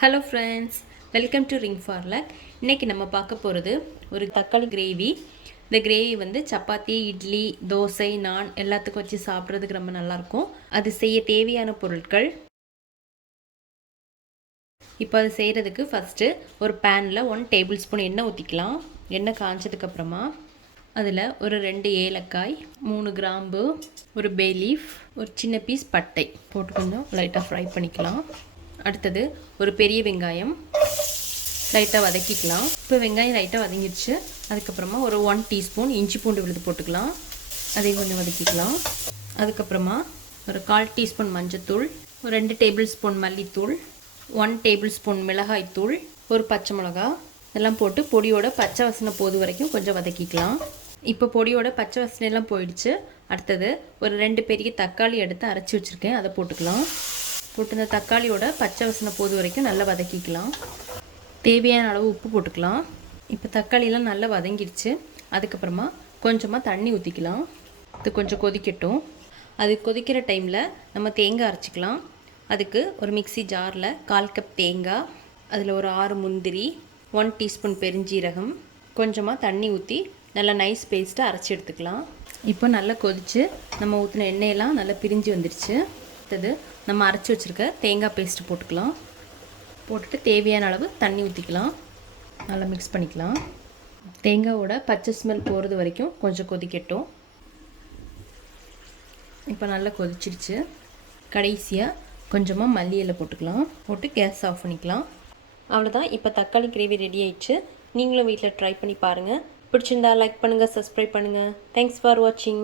Hello friends, welcome to ring for luck. இன்றைக்கி நம்ம பார்க்க போகிறது ஒரு தக்காளி கிரேவி. இந்த கிரேவி வந்து சப்பாத்தி, இட்லி, தோசை, நான் எல்லாத்துக்கும் வச்சு சாப்பிட்றதுக்கு ரொம்ப நல்லாயிருக்கும். அது செய்ய தேவையான பொருட்கள். இப்போ அது செய்கிறதுக்கு ஃபஸ்ட்டு ஒரு பேனில் 1 டேபிள் ஸ்பூன் எண்ணெய் ஊற்றிக்கலாம். எண்ணெய் காய்ச்சதுக்கப்புறமா அதில் ஒரு 2 ஏலக்காய், 3 கிராம்பு, ஒரு பே லீஃப், ஒரு சின்ன பீஸ் பட்டை போட்டு கொஞ்சம் லைட்டாக ஃப்ரை பண்ணிக்கலாம். அடுத்தது ஒரு பெரிய வெங்காயம் லைட்டாக வதக்கிக்கலாம். இப்போ வெங்காயம் லைட்டாக வதங்கிடுச்சு. அதுக்கப்புறமா ஒரு 1 டீஸ்பூன் இஞ்சி பூண்டு விழுது போட்டுக்கலாம். அதையும் கொஞ்சம் வதக்கிக்கலாம். அதுக்கப்புறமா ஒரு 1/4 டீஸ்பூன் மஞ்சத்தூள், ஒரு 2 டேபிள் ஸ்பூன் மல்லித்தூள், 1 டேபிள் ஸ்பூன் மிளகாய்த்தூள், ஒரு பச்சை மிளகா இதெல்லாம் போட்டு பொடியோட பச்சை வாசனை போது வரைக்கும் கொஞ்சம் வதக்கிக்கலாம். இப்போ பொடியோட பச்சை வாசனையெல்லாம் போயிடுச்சு. அடுத்தது ஒரு 2 பெரிய தக்காளி எடுத்து அரைச்சி வச்சுருக்கேன், அதை போட்டுக்கலாம். போட்டு இந்த தக்காளியோட பச்சை வாசனை போது வரைக்கும் நல்லா வதக்கிக்கலாம். தேவையான அளவு உப்பு போட்டுக்கலாம். இப்போ தக்காளியெலாம் நல்லா வதங்கிடுச்சு. அதுக்கப்புறமா கொஞ்சமாக தண்ணி ஊற்றிக்கலாம். இது கொஞ்சம் கொதிக்கட்டும். அது கொதிக்கிற டைமில் நம்ம தேங்காய் அரைச்சிக்கலாம். அதுக்கு ஒரு மிக்ஸி ஜாரில் 1/4 கப் தேங்காய், அதில் ஒரு 6 முந்திரி, 1 டீஸ்பூன் பெருஞ்சீரகம், கொஞ்சமாக தண்ணி ஊற்றி நல்லா நைஸ் பேஸ்ட்டாக அரைச்சி எடுத்துக்கலாம். இப்போ நல்லா கொதித்து நம்ம ஊற்றின எண்ணெயெல்லாம் நல்லா பிரிஞ்சு வந்துடுச்சு. அடுத்தது நம்ம அரைச்சி வச்சுருக்க தேங்காய் பேஸ்ட்டு போட்டுக்கலாம். போட்டுட்டு தேவையான அளவு தண்ணி ஊற்றிக்கலாம். நல்லா மிக்ஸ் பண்ணிக்கலாம். தேங்காயோட பச்சை ஸ்மெல் போகிறது வரைக்கும் கொஞ்சம் கொதிக்கட்டும். இப்போ நல்லா கொதிச்சிடுச்சு. கடைசியாக கொஞ்சமாக மல்லி இலை போட்டுக்கலாம். போட்டு கேஸ் ஆஃப் பண்ணிக்கலாம். அவ்வளோதான். இப்போ தக்காளி கிரேவி ரெடி ஆயிடுச்சு. நீங்களும் வீட்டில் ட்ரை பண்ணி பாருங்கள். பிடிச்சிருந்தா லைக் பண்ணுங்கள், சப்ஸ்கிரைப் பண்ணுங்கள். தேங்க்ஸ் ஃபார் வாட்சிங்.